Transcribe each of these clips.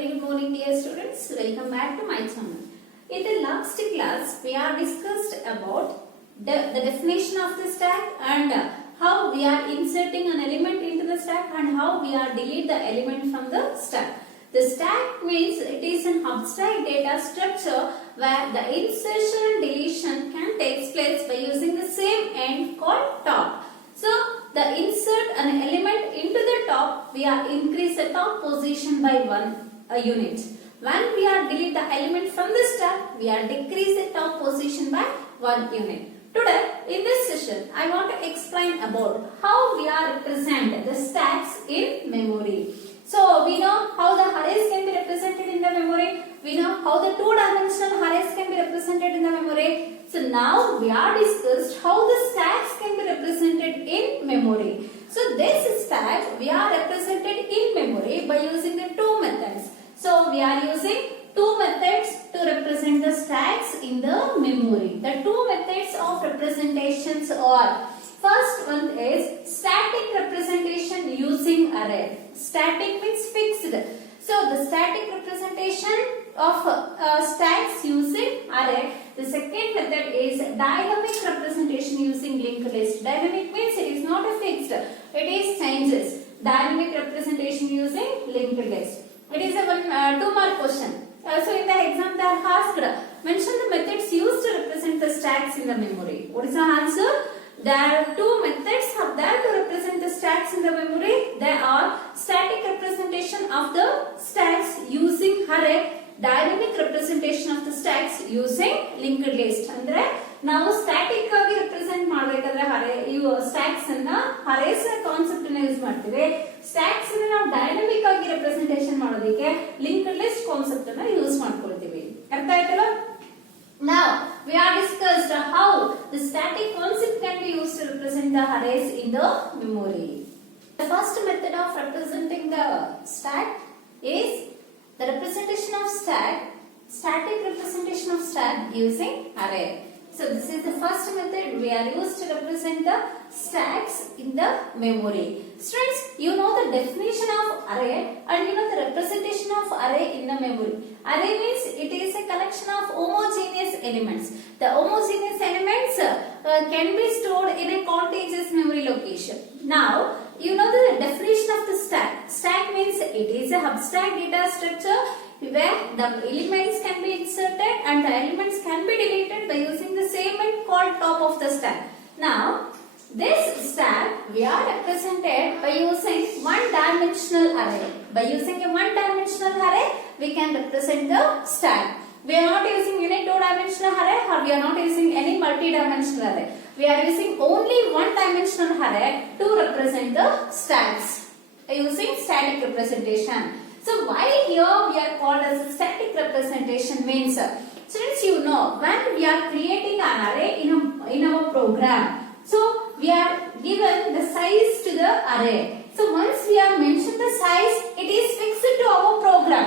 Very good morning dear students. Welcome back to my channel. In the last class, we have discussed about the definition of the stack and how we are inserting an element into the stack and how we are delete the element from the stack. The stack means it is an abstract data structure where the insertion and deletion can take place by using the same end called top. So, the insert an element into the top, we are increase the top position by one unit. When we are delete the element from the stack, we are decrease the top position by 1 unit. Today, in this session, I want to explain about how we are represent the stacks in memory. So, we know how the arrays can be represented in the memory. We know how the two-dimensional arrays can be represented in the memory. So, now we are discussed how the stacks can be represented in memory. So, this stack we are represented in memory by using the two methods. So, we are using two methods to represent the stacks in the memory. The two methods of representations are, first one is static representation using array. Static means fixed. So, the static representation of stacks using array. The second method is dynamic representation using linked list. Dynamic means it is not a fixed, it is changes. Dynamic representation using linked list. It is a 2-mark question. So in the exam they are asked, mention the methods used to represent the stacks in the memory. What is the answer? There are two methods are there to represent the stacks in the memory. They are static representation of the stacks using array, dynamic representation of the stacks using linked list. Andre ನಾವು static ಆಗಿ represent ಮಾಡಬೇಕಾದ್ರೆ ಅರೇ ಇವು stacks ಅನ್ನ arrays concept ಅನ್ನು use ಮಾಡ್ತೀವಿ. Stacks ಅನ್ನು ನಾವು dynamic ಆಗಿ ರೆಪ್ರೆಸೆಂಟೇಷನ್ ಮಾಡೋದಕ್ಕೆ ಲಿಂಕ್ಡ್ ಲಿಸ್ಟ್ ಕಾನ್ಸೆಪ್ಟ್ ಅನ್ನು ಯೂಸ್ ಮಾಡ್ಕೊಳ್ತೀವಿ. ಅರ್ಥ ಆಯ್ತಲ್ಲ? Now we are discussed how the static concept can be used to represent the arrays in the memory. The first method of representing the stack is the representation of static representation of stack using array. So this is the first method we are used to represent the stacks in the memory. Students, you know the definition of array and you know the representation of array in the memory. Array means it is a collection of homogeneous elements. The homogeneous elements can be stored in a contiguous memory location. Now, you know the definition of the stack. Stack means it is a abstract data structure where the elements can be inserted and the elements can be deleted by using the same and called top of the stack. Now, this stack we are represented by using one-dimensional array. By using a one-dimensional array, we can represent the stack. We are not using any two-dimensional array or we are not using any multi-dimensional array. We are using only one-dimensional array to represent the stacks using static representation. So why here we are called as a static representation means, since you know when we are creating an array in our program, so we are given the size to the array. So once we have mentioned the size, it is fixed to our program.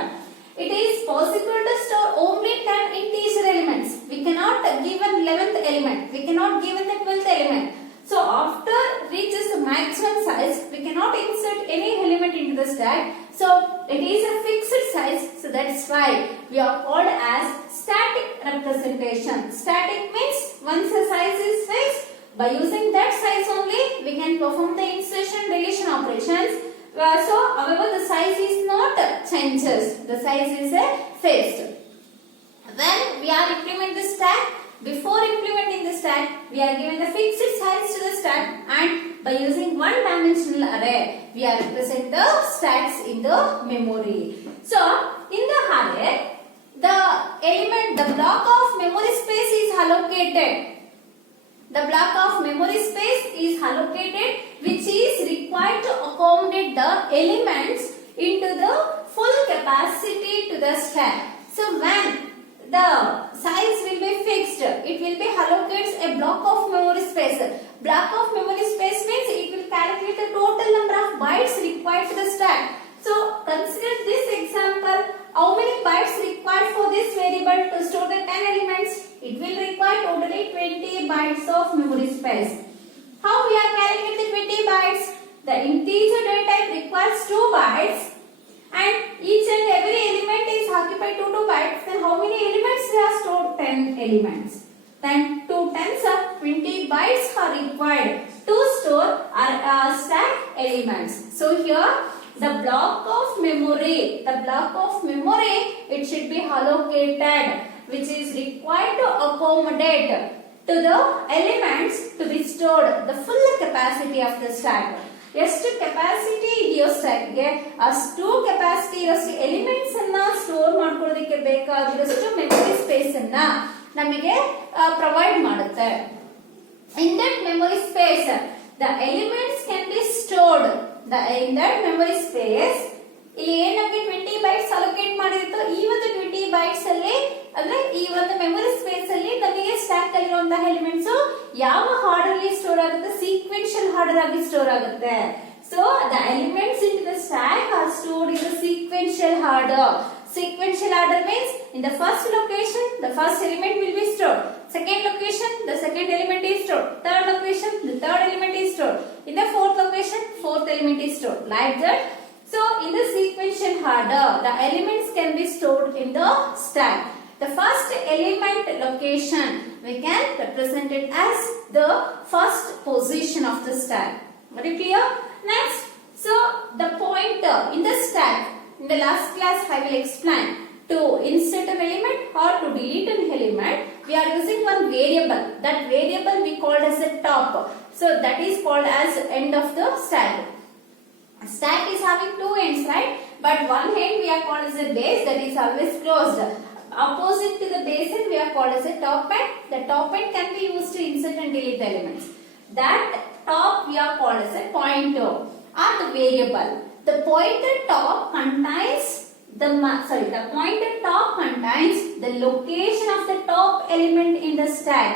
It is possible to store only 10 integer elements. We cannot give an 11th element. We cannot give the 12th element. So after reaches the maximum size, we cannot insert any element into the stack. So it is a fixed size. So that's why we are called as static representation. Static means once the size is fixed, by using that size only, we can perform the insertion deletion operations. So however the size is not changes. The size is fixed. When we are implement the stack, before implementing the stack, we are given the fixed size to the stack and by using one-dimensional array, we are represent the stacks in the memory. So, in the array, the block of memory space is allocated. The block of memory space is allocated which is required to accommodate the elements into the full capacity to the stack. So, when the size will be fixed, it will be allocates a block of memory space. Block of memory space means it will calculate the total number of bytes required for the stack. So consider this example, how many bytes required for this variable to store the 10 elements? It will require totally 20 bytes of memory space. How we are calculating the 20 bytes? The integer data type requires 2 bytes and each and every element by 2 bytes, then how many elements we have stored? 10 elements. Then 2 tens are 20 bytes are required to store our stack elements. So here the block of memory, it should be allocated, which is required to accommodate to the elements to be stored the full capacity of the stack. ಎಷ್ಟು capacity ಇದೆಯೋ ಸ್ಟ್ಯಾಕ್ಗೆ ಅಷ್ಟು capacity ಇರೋಷ್ಟು elements ಅನ್ನ store ಮಾಡ್ಕೊಳ್ಳೋದಕ್ಕೆ ಬೇಕಾಗಿರೋಷ್ಟು memory space ಅನ್ನ ನಮಗೆ provide ಮಾಡುತ್ತೆ. In that memory space the elements can be stored. In that memory space ಇಲ್ಲಿ ಏನ್ ನಮಗೆ 20 ಬೈಟ್ಸ್ ಅಲೋಕೇಟ್ ಮಾಡಿರುತ್ತೋ ಈ ಒಂದು 20 ಬೈಟ್ಸ್ ಅಲ್ಲಿ ಅಂದ್ರೆ ಈ ಒಂದು ಮೆಮೊರಿ ಸ್ಪೇಸ್ ಅಲ್ಲಿ ನಮಗೆ ಸ್ಟ್ಯಾಕ್ ಅಲ್ಲಿರುವಂತಹ ಎಲಿಮೆಂಟ್ಸ್ ಯಾವ ಆರ್ಡರ್ ಅಲ್ಲಿ ಸ್ಟೋರ್ ಆಗುತ್ತೆ? ಸೀಕ್ವೆನ್ಷಿಯಲ್ ಆರ್ಡರ್ ಆಗಿ ಸ್ಟೋರ್ ಆಗುತ್ತೆ. So the elements in the stack are stored in the sequential order. Sequential order means in the first location the first element will be stored. Second location the second element is stored. Third location the third element is stored. In the fourth location fourth element is stored. Like that. So in the sequential order the elements can be stored in the stack. The first element location we can represent it as the first position of the stack. Very clear? Next, so the pointer in the stack. In the last class I will explain to insert an element or to delete an element we are using one variable. That variable we called as a top. So that is called as end of the stack. Stack is having two ends, right? But one end we are called as a base, that is always closed. Opposite to the base end we are called as a top end. The top end can be used to insert and delete elements. That top we are called as a pointer or the variable. The pointer top contains the location of the top element in the stack.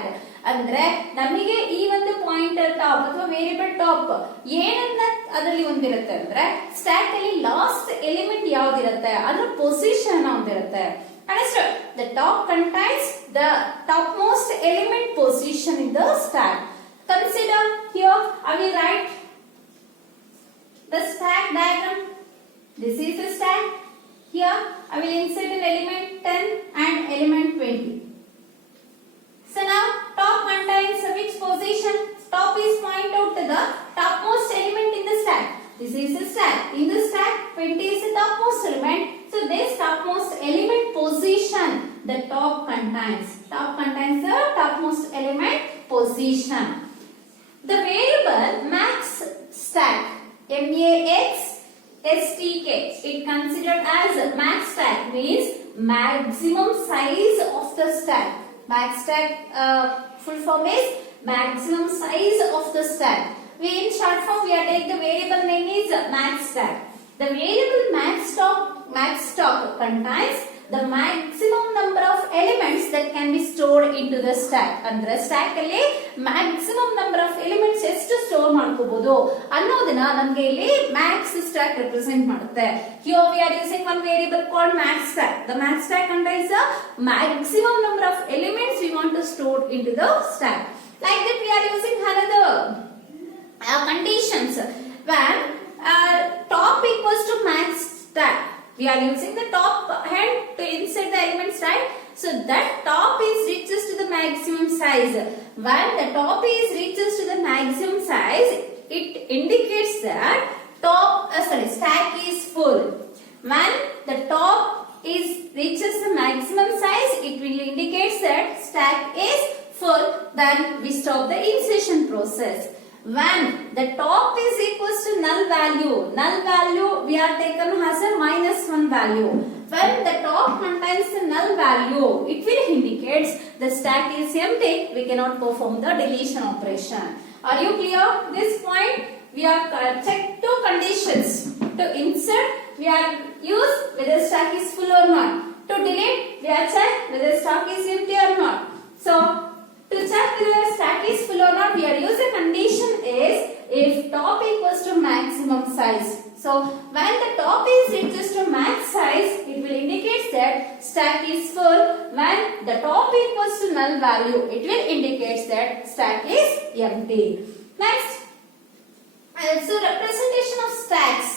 ಅಂದ್ರೆ ನಮಗೆ ಈ ಒಂದು pointer top ಅಥವಾ variable top ಏನನ್ನ ಅದರಲ್ಲಿ ಹೊಂದಿರುತ್ತೆ ಅಂದ್ರೆ stack ಅಲ್ಲಿ ಲಾಸ್ಟ್ ಎಲಿಮೆಂಟ್ ಯಾವ್ದಿರುತ್ತೆ ಅದರ position ಯಾವ್ದಿರುತ್ತೆ. Understood? The top contains the topmost element position in the stack. Consider here I will write the stack diagram. This is the stack. Here I will insert an element 10 and element 20. So now top contains which position? Top is point out to the topmost element in the stack. This is the stack. In the stack 20 is the topmost element. So this topmost element position the top contains. Top contains the topmost element position. The variable max stack MAXSTK it considered as max stack means maximum size of the stack. Max stack full form is maximum size of the stack. We in short form we are take the variable name is max stack. The variable max stock contains the maximum number of elements that can be stored into the stack. ಅಂದ್ರೆ stack ಅಲ್ಲಿ maximum number of elements ಎಷ್ಟು store ಮಾಡ್ಕೋಬಹುದು ಅನ್ನೋದನ್ನ ನಮಗೆ ಇಲ್ಲಿ max stack represent ಮಾಡುತ್ತೆ. Here we are using one variable called max stack. The max stack contains the maximum number of elements we want to store into the stack. Like that we are using another conditions when top equals to max stack. We are using the top end to insert the elements, right? So that top is reaches to the maximum size. When the top is reaches to the maximum size, it indicates that stack is full. When the top is reaches the maximum size, it will indicate that stack is full. Then we stop the insertion process. When the top is equals to null value we are taken as a -1 value. When the top contains the null value, it will indicate the stack is empty. We cannot perform the deletion operation. Are you clear? This point we are check two conditions. To insert, we are use whether stack is full or not. To delete, we are check whether stack is empty or not. So to check whether stack is full or not, we are using condition is if top equals to maximum size. So when the top is reaches to max size, it will indicate that stack is full. When the top equals to null value, it will indicate that stack is empty. Next, so representation of stacks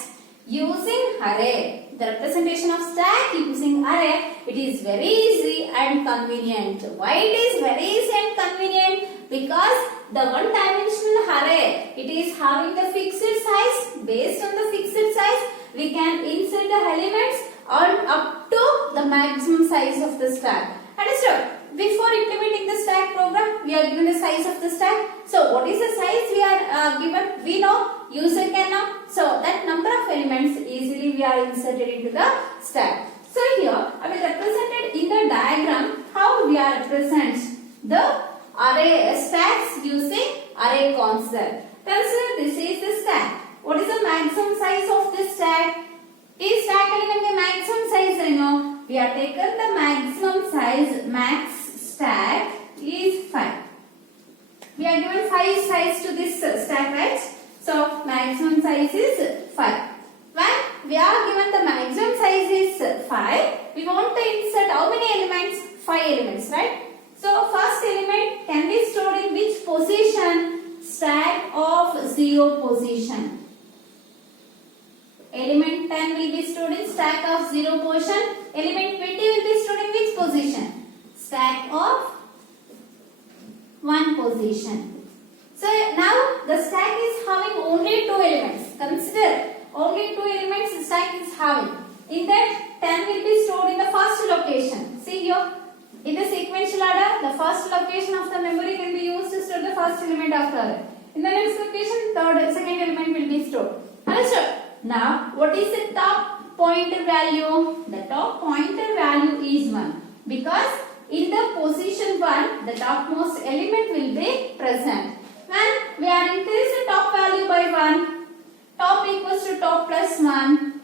using array. the representation of stack using array, it is very easy and convenient. Why it is very easy and convenient? Because the one-dimensional array, it is having the fixed size. Based on the fixed size, we can insert the elements on up to the maximum size of the stack. Understood? Before implementing the stack program, we are given the size of the stack. So, what is the size we are given? We know, user can know. So, that number of elements easily we are inserted into the stack. So, here I will represent it in the diagram how we are represent the array stacks using array concept. Consider this is the stack. What is the maximum size of this stack? Is stack element the maximum size? I know. We have taken the maximum size, max stack is 5. We are given 5 size to this stack, right? So, maximum size is 5. When we are given the maximum size is 5, we want to insert how many elements? 5 elements, right? So, first element can be stored in which position? Stack of 0 position. Element 10 will be stored in stack of 0 position. Element 20 will be stored in which position? Stack of 1 position. So now the stack is having only 2 elements. Consider only 2 elements the stack is having. In that 10 will be stored in the first location. See here. In the sequential order, the first location of the memory can be used to store the first element of the array. In the next location, second element will be stored. Understood? Now, what is the top pointer value? The top pointer value is 1 because in the position 1, the topmost element will be present. When we are increasing the top value by 1, top equals to top plus 1.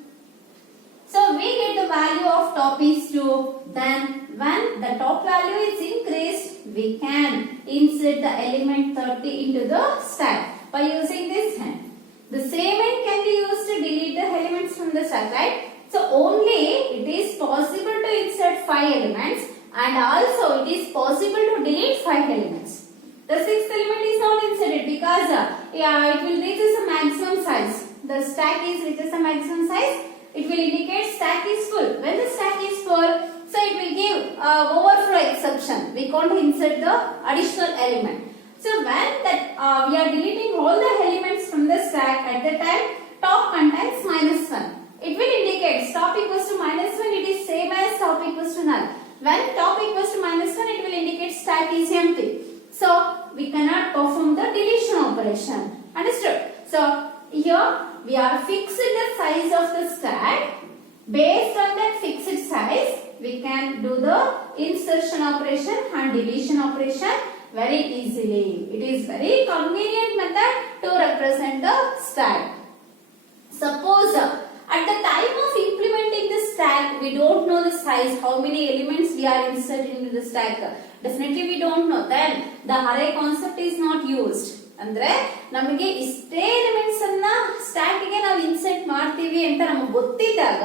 So, we get the value of top is 2. Then, when the top value is increased, we can insert the element 30 into the stack by using this hand. The same hand can be used to delete the elements from the stack, right? So, only it is possible to insert 5 elements and also it is possible to delete 5 elements. The 6th element is not inserted because it will reach the maximum size. The stack is reaches the maximum size. It will indicate stack is full. When the stack is full, so it will give overflow exception. We can't insert the additional element. So when that we are deleting all the elements from the stack at the time, top contains -1. It will indicate top equals to -1. It is same as top equals to null. When top equals to -1, it will indicate stack is empty. So we cannot perform the deletion operation. Understood? So here we are fixed the size of the stack. Based on that fixed size, we can do the insertion operation and deletion operation very easily. It is very convenient method to represent the stack. Suppose at the time of implementing the stack, we don't know the size, how many elements we are inserting into the stack. Definitely we don't know. Then the array concept is not used. ಅಂದ್ರೆ ನಮಗೆ ಇಷ್ಟೇ elements ಅನ್ನ stack ಗೆ ನಾವು insert ಮಾಡ್ತೀವಿ ಅಂತ ನಮಗೆ ಗೊತ್ತಿದ್ದಾಗ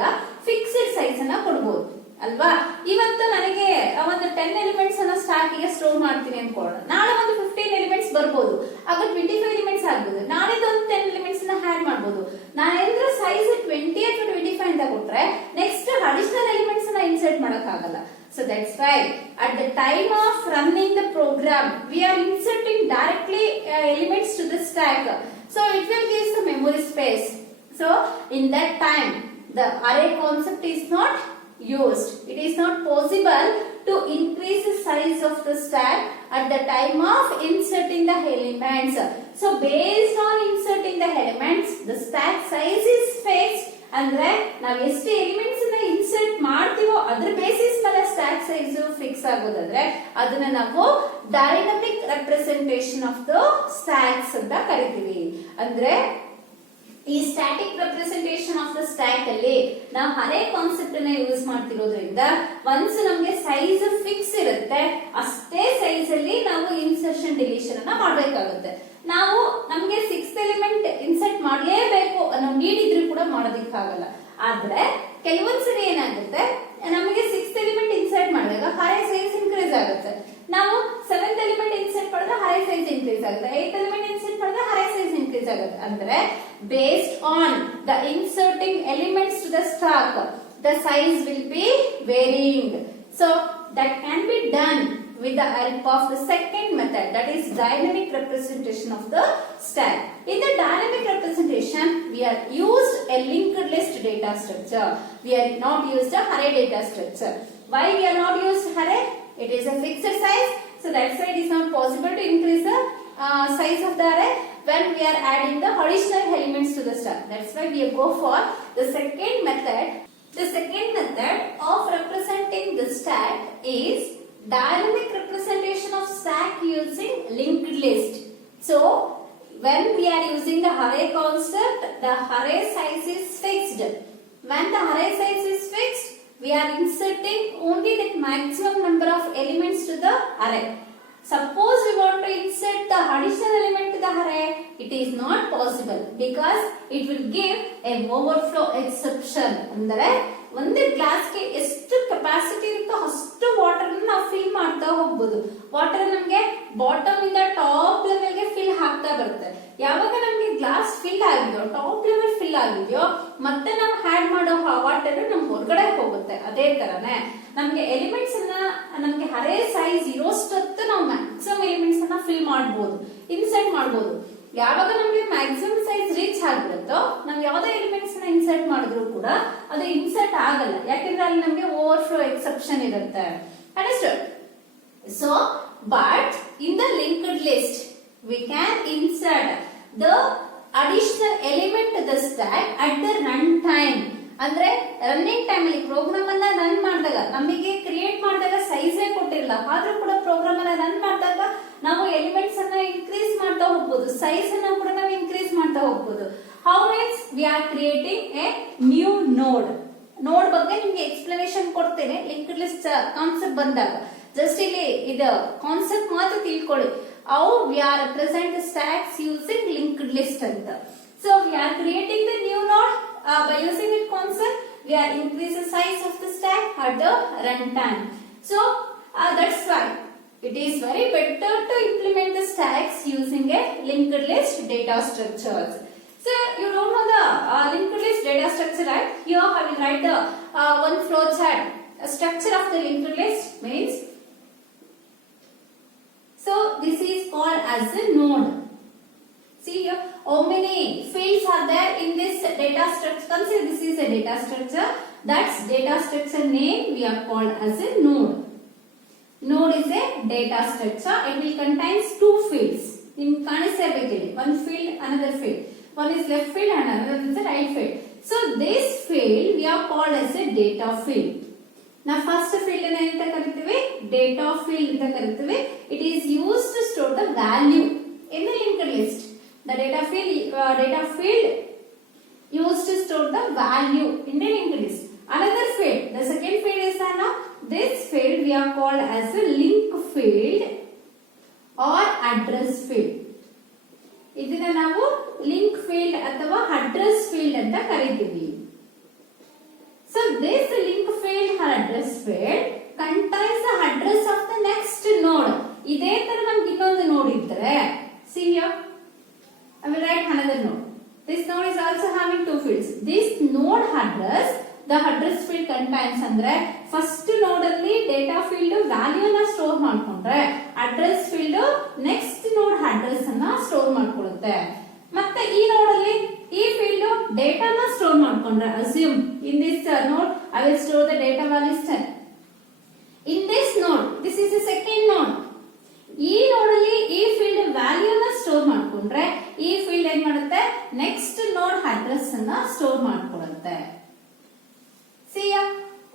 fixed size ಅನ್ನ ಕೊಡಬಹುದು ಅಲ್ವಾ. ಇವತ್ತು ನನಗೆ ಒಂದು 10 ಎಲಿಮೆಂಟ್ಸ್ ಅನ್ನ ಸ್ಟ್ಯಾಕ್ ಗೆ ಸ್ಟೋರ್ ಮಾಡ್ತೀನಿ ಅನ್ಕೊಳ್ಳೋಣ. ನಾಳೆ ಒಂದು 15 ಎಲಿಮೆಂಟ್ಸ್ ಬರ್ಬೋದು, ಆಗ 25 ಎಲಿಮೆಂಟ್ಸ್ ಆಗ್ಬೋದು. ನಾಳೆದು ಒಂದು 10 ಎಲಿಮೆಂಟ್ಸ್ ನ ಆಡ್ ಮಾಡಬಹುದು. ನಾನೇಂದ್ರ ಸೈಜ್ 20 ಅಥವಾ 25 ಅಂತ ಕೊಟ್ರೆ ನೆಕ್ಸ್ಟ್ ಅಡಿಷನಲ್ ಎಲಿಮೆಂಟ್ಸ್ ಅನ್ನ ಇನ್ಸರ್ಟ್ ಮಾಡಕ್ ಆಗಲ್ಲ. So that's why at the time of running the program, we are inserting directly elements to the stack. So it will give the memory space. So in that time, the array concept is not used. It is not possible to increase the size of the stack at the time of inserting the elements. So based on inserting the elements, the stack size is fixed. ಅಂದ್ರೆ ನಾವು ಎಷ್ಟು elements ಅನ್ನ insert ಮಾಡ್ತೀವೋ ಅದರ basis ಮೇಲೆ stack size fix ಆಗೋದಾದ್ರೆ ಅದನ್ನ ನಾವು dynamic representation of the stacks ಅಂತ ಕರಿತೀವಿ. ಅಂದ್ರೆ ಈ static representation of the stack ಅಲ್ಲಿ ನಾವು ಅರೇ ಕಾನ್ಸೆಪ್ಟ್ ಅನ್ನ ಯೂಸ್ ಮಾಡ್ತಿರೋದ್ರಿಂದ ಒನ್ಸ್ ನಮಗೆ ಸೈಜ್ ಫಿಕ್ಸ್ ಇರುತ್ತೆ, ಅಷ್ಟೇ ಸೈಜ್ ಅಲ್ಲಿ ನಾವು ಇನ್ಸರ್ಷನ್ ಡಿಲೀಷನ್ ಅನ್ನ ಮಾಡ್ಬೇಕಾಗುತ್ತೆ. ನಾವು ನಮ್ಗೆ 6th ಎಲಿಮೆಂಟ್ ಇನ್ಸರ್ಟ್ ಮಾಡಲೇಬೇಕು ಅನ್ನೋ ನೀಡ್ ಇದ್ರೂ ಕೂಡ ಮಾಡೋದಕ್ಕಾಗಲ್ಲ. ಆದ್ರೆ ಕೆಲವೊಂದ್ಸರಿ ಏನಾಗುತ್ತೆ, ನಮಗೆ 6th ಎಲಿಮೆಂಟ್ ಇನ್ಸರ್ಟ್ ಮಾಡಿದಾಗ ಅರೇ ಸೈಜ್ ಇನ್ಕ್ರೀಸ್ ಆಗುತ್ತೆ. ನಾವು 7th ಎಲಿಮೆಂಟ್ ಇನ್ಸರ್ಟ್ ಮಾಡಿದ್ರೆ ಅರೇ ಸೈಜ್ ಇನ್ಕ್ರೀಸ್ ಆಗುತ್ತೆ. 8th ಎಲಿಮೆಂಟ್ ಇನ್ಸರ್ಟ್ ಮಾಡಿದ್ರೆ ಅರೇ ಸೈಜ್ ಇನ್ಕ್ರೀಸ್ ಆಗುತ್ತೆ. ಅಂದ್ರೆ based on the inserting elements to the stack, be varying. So that can be done with the help of the second method, that is dynamic representation of the stack. In the dynamic representation, we are used a linked list data structure. We are not used a array data structure. Why we are not used array? It is a fixed size, so that's why it is not possible to increase the size of the array when we are adding the additional elements to the stack. That's why we go for the second method. The second method of representing the stack is dynamic representation of stack using linked list. So when we are using the array concept, the array size is fixed. When the array size is fixed, we are inserting only the maximum number of elements to the array. Suppose we want to insert the additional element to the array, it is not possible because it will give a overflow exception. ಅಂದರೆ ಒಂದು ಗ್ಲಾಸ್ಗೆ ಎಷ್ಟು capacity ಇರುತ್ತೋ ಅಷ್ಟು water ನಾವು fill ಮಾಡ್ತಾ ಹೋಗ್ಬೋದು. Water ನಮಗೆ bottom ಇಂದ ಟಾಪ್ ಲೆವೆಲ್ಗೆ ಫಿಲ್ ಆಗ್ತಾ ಬರುತ್ತೆ. ಯಾವಾಗ ನಮಗೆ ಗ್ಲಾಸ್ ಫಿಲ್ ಆಗಿದೆಯೋ, ಟಾಪ್ ಲೆವೆಲ್ ಫಿಲ್ ಆಗಿದೆಯೋ, ಮತ್ತೆ ನಾವು ಆಡ್ ಮಾಡೋ ವಾಟರ್ ನಮ್ಗೆ ಹೊರಗಡೆ ಹೋಗುತ್ತೆ. ಅದೇ ತರನೇ ನಮ್ಗೆ ಎಲಿಮೆಂಟ್ಸ್ ಅನ್ನ ನಮ್ಗೆ ಅರೇ ಸೈಜ್ ಇರೋಷ್ಟೊತ್ತು ನಾವು ಮ್ಯಾಕ್ಸಿಮಮ್ ಎಲಿಮೆಂಟ್ಸ್ ಅನ್ನ ಫಿಲ್ ಮಾಡಬಹುದು, ಇನ್ಸರ್ಟ್ ಮಾಡಬಹುದು. ಯಾವಾಗ ನಮ್ಗೆ ಮ್ಯಾಕ್ಸಿಮಮ್ ಸೈಜ್ ರೀಚ್ ಆಗ್ಬಿಡುತ್ತೋ, ನಾವು ಯಾವ್ದೇ ಎಲಿಮೆಂಟ್ಸ್ ನ ಇನ್ಸರ್ಟ್ ಮಾಡಿದ್ರು ಕೂಡ ಅದು ಇನ್ಸರ್ಟ್ ಆಗಲ್ಲ, ಯಾಕಂದ್ರೆ ಅಲ್ಲಿ ನಮ್ಗೆ ಓವರ್ಫ್ಲೋ ಎಕ್ಸೆಪ್ಷನ್ ಇರುತ್ತೆ. Understood? So but in the linked list we can insert the additional element to the stack at the run time. ಅಂದ್ರೆ ರನ್ನಿಂಗ್ ಟೈಮ್ ಅಲ್ಲಿ ಪ್ರೋಗ್ರಾಮ್ ಅನ್ನ ರನ್ ಮಾಡಿದಾಗ, ನಮಗೆ ಕ್ರಿಯೇಟ್ ಮಾಡಿದಾಗ ಸೈಜೇ ಕೊಟ್ಟಿರಲ್ಲ, ಆದ್ರೂ ಕೂಡ ಪ್ರೋಗ್ರಾಮ್ ಅನ್ನ ರನ್ ಮಾಡಿದಾಗ ನಾವು ಎಲಿಮೆಂಟ್ಸ್ ಅನ್ನ ಇನ್ಕ್ರೀಸ್ ಮಾಡ್ತಾ ಹೋಗ್ಬೋದು, ಸೈಜ್ ಅನ್ನ ಕೂಡ ನಾವು ಇನ್ಕ್ರೀಸ್ ಮಾಡ್ತಾ ಹೋಗ್ಬೋದು. How means we are creating A new ನೋಡ್. ನೋಡ್ ಬಗ್ಗೆ ನಿಮ್ಗೆ ಎಕ್ಸ್ಪ್ಲನೇಷನ್ ಕೊಡ್ತೇನೆ ಲಿಂಕ್ಡ್ ಲಿಸ್ಟ್ ಕಾನ್ಸೆಪ್ಟ್ ಬಂದಾಗ. ಜಸ್ಟ್ ಇಲ್ಲಿ ಇದು ಕಾನ್ಸೆಪ್ಟ್ ಮಾತ್ರ ತಿಳ್ಕೊಳ್ಳಿ. How we are represent the stacks using linked list anta. So we are creating the new node by using that concept. We are increase the size of the stack at the runtime. So that's why it is very better to implement the stacks using a linked list data structures. So you don't know the linked list data structure, right? Here I will write the one flow chart. A structure of the linked list means, so this is called as a node. See here, how many fields are there in this data structure? Consider this is a data structure. That's data structure name we are called as a node. Node is a data structure. It will contains two fields. In Kanisabekili, one field, another field. One is left field and another is the right field. So this field we are called as a data field. Now first field ಅನ್ನು ಏನಂತ ಕರೀತೀವಿ? Data field ಅಂತ ಕರೀತೀವಿ. It is used to store the value in the linked list. The data field used to store the value in the linked list. Another field, the second field is this field we are called as a link field or address field. ಇದನ್ನ ನಾವು link field ಅಥವಾ address field ಅಂತ ಕರೀತೀವಿ. So this link field or address field contains the address of the next node. ಇದೇ ತರ ನಮ್ಗೆ ಇನ್ನೊಂದು ನೋಡ್ ಇದ್ರೆ, see here, I will write another node. This node is also having two fields. This node address, the address field contains ಅಂದ್ರೆ first ನೋಡ್ ಅಲ್ಲಿ data field value ಅನ್ನ ಸ್ಟೋರ್ ಮಾಡ್ಕೊಂಡ್ರೆ, ಅಡ್ರೆಸ್ ಫೀಲ್ಡ್ ನೆಕ್ಸ್ಟ್ ನೋಡ್ ಅಡ್ರೆಸ್ ಅನ್ನ ಸ್ಟೋರ್ ಮಾಡ್ಕೊಳ್ಳುತ್ತೆ. ಮತ್ತೆ ಈ ನೋಡ್ ಅಲ್ಲಿ ಈ ಫೀಲ್ಡ್ ಡೇಟಾನ ಸ್ಟೋರ್ ಮಾಡ್ಕೊಂಡ್ರೆ, assume in this node I will store the data values 10. In this node, this is the second node. ಈ ನೋಡ್ ಅಲ್ಲಿ ಈ ಫೀಲ್ಡ್ ವ್ಯಾಲ್ಯೂ ನ ಸ್ಟೋರ್ ಮಾಡ್ಕೊಂಡ್ರೆ, ಈ ಫೀಲ್ಡ್ ಏನ್ ಮಾಡುತ್ತೆ, ನೆಕ್ಸ್ಟ್ ನೋಡ್ ಅಡ್ರೆಸ್ ಅನ್ನ store ಮಾಡ್ಕೊಳ್ಳುತ್ತೆ. See here,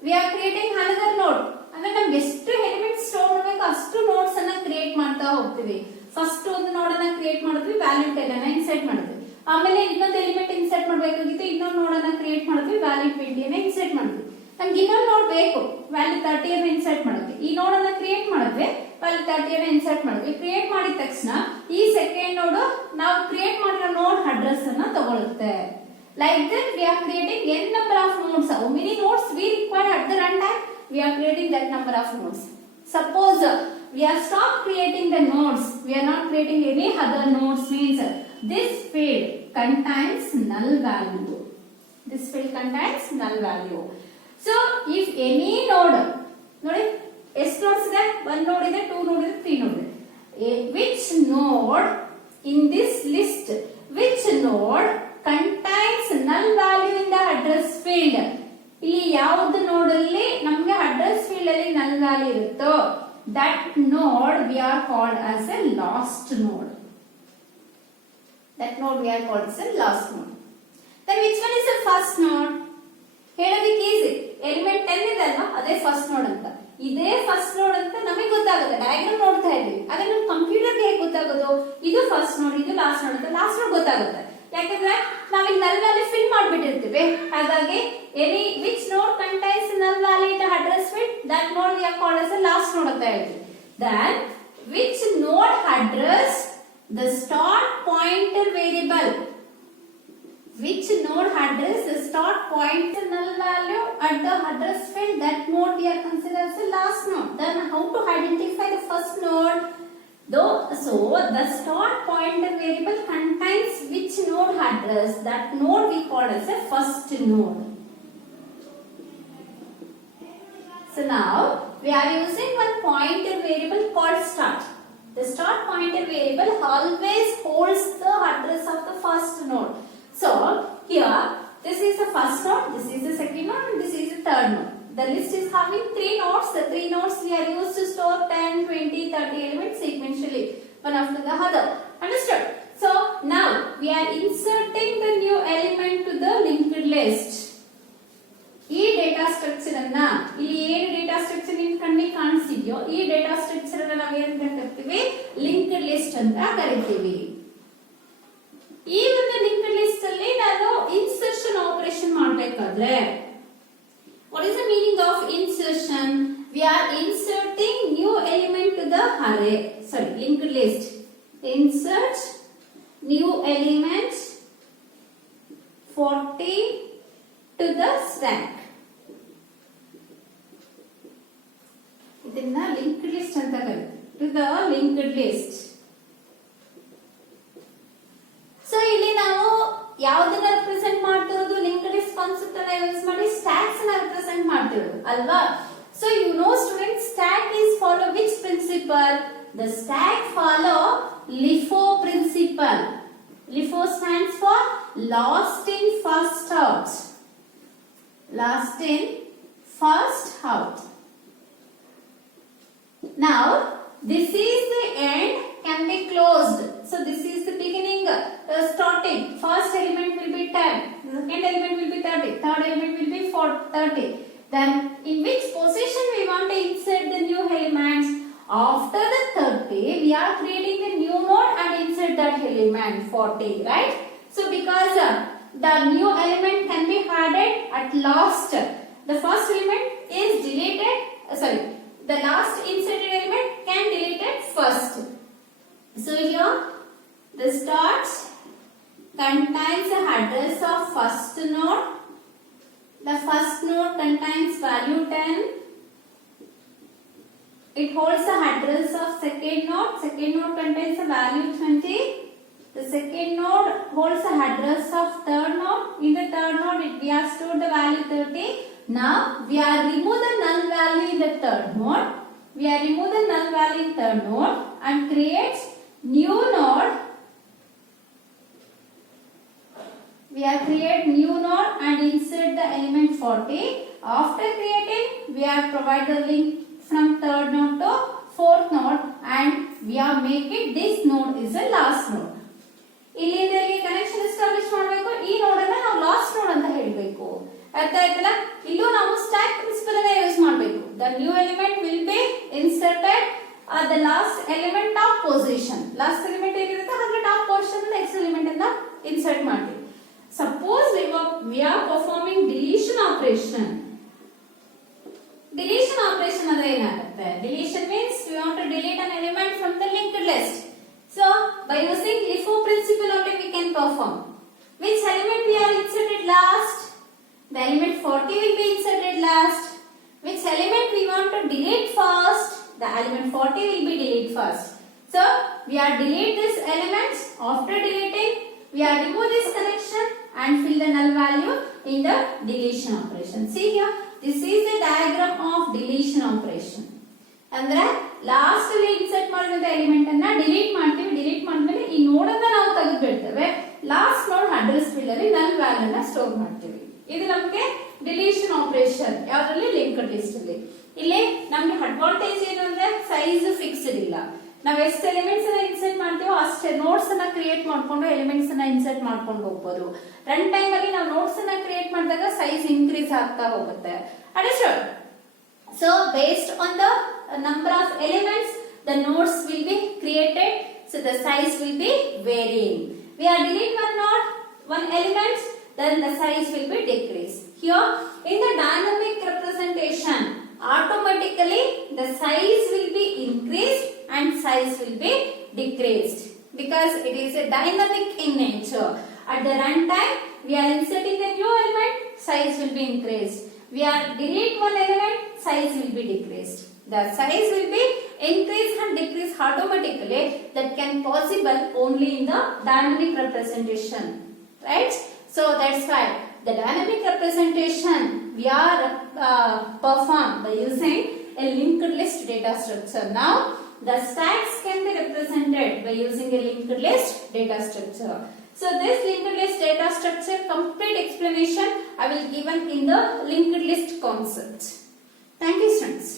we are creating another node. ಅಂದ್ರೆ ನಮ್ಗೆ ಎಷ್ಟು ಎಲಿಮೆಂಟ್ಸ್ ಸ್ಟೋರ್ ಮಾಡಬೇಕು ಅಷ್ಟು ನೋಡ್ಸ್ ಅನ್ನ ಕ್ರಿಯೇಟ್ ಮಾಡ್ತಾ ಹೋಗ್ತೀವಿ. ಫಸ್ಟ್ ಒಂದು ನೋಡ್ ಅನ್ನ ಕ್ರಿಯೇಟ್ ಮಾಡಿದ್ವಿ, ವ್ಯಾಲ್ಯೂ 10 ಅನ್ನ ಇನ್ಸರ್ಟ್ ಮಾಡಿದ್ವಿ. ಆಮೇಲೆ ಇನ್ನೊಂದು ಎಲಿಮೆಂಟ್ ಇನ್ಸರ್ಟ್ ಮಾಡಬೇಕಾಗಿತ್ತು, ಇನ್ನೊಂದು ನೋಡ್ ಅನ್ನ ಕ್ರಿಯೇಟ್ ಮಾಡಿದ್ವಿ, ವ್ಯಾಲ್ಯೂ 20 ಅನ್ನ ಇನ್ಸರ್ಟ್ ಮಾಡಿದ್ವಿ. ನಮ್ಗೆ ಇನ್ನೊಂದು ನೋಡ್ ಬೇಕು, ವ್ಯಾಲ್ಯೂ 30 ಅನ್ನ ಇನ್ಸರ್ಟ್ ಮಾಡಿದ್ವಿ. ಈ ನೋಡ್ ಅನ್ನ ಕ್ರಿಯೇಟ್ ಮಾಡಿದ್ವಿ, ವ್ಯಾಲ್ಯೂ 30 ಅನ್ನ ಇನ್ಸರ್ಟ್ ಮಾಡಿದ್ವಿ. ಕ್ರಿಯೇಟ್ ಮಾಡಿದ ತಕ್ಷಣ ಈ ಸೆಕೆಂಡ್ ನೋಡ್ ನಾವು ಕ್ರಿಯೇಟ್ ಮಾಡಿರೋ ನೋಡ್ ಅಡ್ರೆಸ್ ಅನ್ನ ತಗೊಳುತ್ತೆ. Like that we are creating n number of nodes. How many nodes we require at the runtime? We are creating that number of nodes. Suppose we are stop creating the nodes, we are not creating any other nodes, means this field contains null value. This field contains null value. So if any node, ನೋಡಿ ಎಷ್ಟು notes ಇದೆ, 1 node ಇದೆ, 2 node ಇದೆ, 3 node ಇದೆ. Which node in this list, which node contains null value in the address field? ಇಲ್ಲಿ ಯಾವುದು ನೋಡ್ ಅಲ್ಲಿ ನಮಗೆ ಅಡ್ರೆಸ್ ಫೀಲ್ಡ್ ಅಲ್ಲಿ null value ಇರುತ್ತೋ that node we are called as a last node. That node we are called as a last node. Then which one is the first node? ಹೇಳೋದಕ್ಕೆ easy, element 10 ಇದೆ ಅಲ್ವಾ, ಅದೇ first ನೋಡ್ ಅಂತ. ಇದೇ first ನೋಡ್ ಅಂತ ನಮಗೆ ಗೊತ್ತಾಗುತ್ತೆ, ಡಯಾಗ್ರಾಮ್ ನೋಡ್ತಾ ಇದೀವಿ. ಆದ್ರೆ ನಮ್ಮ ಕಂಪ್ಯೂಟರ್ಗೆ ಹೇಗೆ ಗೊತ್ತಾಗೋದು, ಇದು ಫಸ್ಟ್ ನೋಡ್ ಇದು ಲಾಸ್ಟ್ ನೋಡ್ ಅಂತ ಲಾಸ್ಟ್ ನೋಡ್ ಗೊತ್ತಾಗುತ್ತೆ. ಯಾಕಂದ್ರೆ ನಾವಿಲ್ಲಿ null value ಫಿಲ್ ಮಾಡ್ಬಿಟ್ಟಿರ್ತೀವಿ. ಹಾಗಾಗಿ any which node contains null value in the address field, that node we are called as a last node ಅಂತ ಹೇಳ್ತೀವಿ. Then which node address the start pointer variable, which node address the start pointer null value at the address field, that node we are considered as the last node. Then how to identify the first node? So the start pointer variable contains which node address, that node we call as a first node. So now we are using one pointer variable called start. The start pointer variable always holds the address of the first node. So here this is the first node, this is the second node, and this is the third node. The list is having 3 nodes. The 3 nodes we are used to store 10, 20, 30 elements sequentially, one after the other. Understood? So now we are inserting the new element to the linked list. ಈ data structure ಅನ್ನ, ಇಲ್ಲಿ ಏನು data structure ನಿಮ್ ಕಣ್ಣಿಗೆ ಕಾಣಿಸಿದ್ಯೋ ಈ data structure ಅನ್ನ ನಾವು ಏನಂತ ಕರಿತೀವಿ, ಲಿಂಕ್ಡ್ ಲಿಸ್ಟ್ ಅಂತ ಕರಿತೀವಿ. ಈ ಒಂದು ಲಿಂಕ್ಡ್ ಲಿಸ್ಟ್ ಅಲ್ಲಿ ನಾನು ಇನ್ಸರ್ಷನ್ ಆಪರೇಷನ್ ಮಾಡಬೇಕಾದ್ರೆ, what is the meaning of insertion? We are inserting new element to the array, sorry, linked list. Insert new element 40 to the stack. ಇದನ್ನ linked list ಅಂತ ಕರೀತೀವಿ, to the linked list. So ಇಲ್ಲಿ ನಾವು ಯಾವುದನ್ನ represent ಮಾಡ್ತಿರೋದು, linked list concept ಅನ್ನ use ಮಾಡಿ stacks ಅನ್ನ ರೆಪ್ರೆಸೆಂಟ್ ಮಾಡ್ತಿರೋದು ಅಲ್ವಾ. So you know student, stack is follow which principle? The stack follow LIFO principle. LIFO stands for last in first out. Last in first out. Now this is the end, can be closed. So this is the beginning, starting. First element will be 10, second element will be 30, third element will be 30. Then in which position we want to insert the new elements? After the 30 we are creating the new node and insert that element 40, right? So because the new element can be added at last, the first element is deleted, the last inserted element can delete it first. So here the start contains the address of first node. The first node contains value 10. It holds the address of second node. Second node contains the value 20. The second node holds the address of third node. In the third node we have stored the value 30. Now we are remove the null value in the third node. We are remove the null value in third node and create new node. We are create new node and insert the element 40. After creating, we are provide the link from third node to fourth node and we are making this node is a last node. ಇಲ್ಲಿಂದರಿಗೆ connection establish ಮಾಡಬೇಕು. ಈ ನೋಡ್ ಅನ್ನ ನಾವು last ನೋಡ್ ಅಂತ ಹೇಳಬೇಕು. ಅರ್ಥ ಆಯ್ತಲ್ಲ? ಇಲ್ಲೂ ನಾವು ಸ್ಟ್ಯಾಕ್ ಪ್ರಿನ್ಸಿಪಲ್ ಅನ್ನ ಯೂಸ್ ಮಾಡಬೇಕು. The new element will be inserted at the last element of position. Last element ಏನಿರುತ್ತೆ ಹಾಗೆ ಟಾಪ್ ಪೊಸಿಷನ್ ನೆಕ್ಸ್ಟ್ ಎಲಿಮೆಂಟ್ ಅನ್ನ ಇನ್ಸರ್ಟ್ ಮಾಡ್ತೀವಿ. Suppose we are performing deletion operation. Deletion operation ಅಂದ್ರೆ ಏನಾಗುತ್ತೆ? Deletion means we want to delete an element from the linked list. So by using LIFO principle only we can perform. Which element we are inserted last? The element 40 will be inserted last. Which element we want to delete first? The element 40 will be deleted first. So we are delete this element. After deleting, we are remove this connection and fill the null value in the deletion operation. See here, this is a diagram of deletion operation. ಅಂದ್ರೆ last ಅಲ್ಲಿ insert ಮಾಡಿದಂತ element ಅನ್ನ delete ಮಾಡ್ತೀವಿ. Delete ಮಾಡಿದ್ಮೇಲೆ ಈ ನೋಡ್ ಅನ್ನ ನಾವು ತೆಗೆದು ಬಿಡ್ತೇವೆ. ಲಾಸ್ಟ್ ನೋಡ್ ಅಡ್ರೆಸ್ ಫೀಲ್ಡ್ ಅಲ್ಲಿ ನಲ್ ವ್ಯಾಲ್ಯೂ ನ ಸ್ಟೋರ್ ಮಾಡ್ತೀವಿ. ಇದು ನಮಗೆ ಡಿಲೀಷನ್ ಆಪರೇಷನ್ ಯಾವ್ದ್ರಲ್ಲಿ ಲಿಂಕ್ಡ್ ಲಿಸ್ಟ್ ಅಲ್ಲಿ. ಇಲ್ಲಿ ನಮ್ಗೆ ಅಡ್ವಾಂಟೇಜ್ ಏನಂದ್ರೆ ಸೈಜ್ ಫಿಕ್ಸ್ಡ್ ಇಲ್ಲ. ನಾವು ಎಷ್ಟು ಎಲಿಮೆಂಟ್ಸ್ ಅನ್ನ ಇನ್ಸರ್ಟ್ ಮಾಡ್ತೀವೋ ಅಷ್ಟೇ ನೋಟ್ಸ್ ಅನ್ನ ಕ್ರಿಯೇಟ್ ಮಾಡ್ಕೊಂಡು ಎಲಿಮೆಂಟ್ಸ್ ಅನ್ನ ಇನ್ಸರ್ಟ್ ಮಾಡ್ಕೊಂಡು ಹೋಗ್ಬೋದು. ರನ್ ಟೈಮ್ ಅಲ್ಲಿ ನಾವು ನೋಟ್ಸ್ ಅನ್ನ ಕ್ರಿಯೇಟ್ ಮಾಡಿದಾಗ ಸೈಜ್ ಇನ್ಕ್ರೀಸ್ ಆಗ್ತಾ ಹೋಗುತ್ತೆ. Understood? So based on the number of elements, the nodes will be created. So the size will be varying. We are delete one node, one element, then the size will be decreased. Here in the dynamic representation, automatically the size will be increased and size will be decreased because it is a dynamic in nature. At the runtime, we are inserting a new element, size will be increased. We are delete one element, size will be decreased. The size will be increased and decreased automatically. That can possible only in the dynamic representation, right? So that's why the dynamic representation we are perform by using a linked list data structure. Now the stacks can be represented by using a linked list data structure. So this linked list data structure complete explanation I will given in the linked list concept. Thank you, students.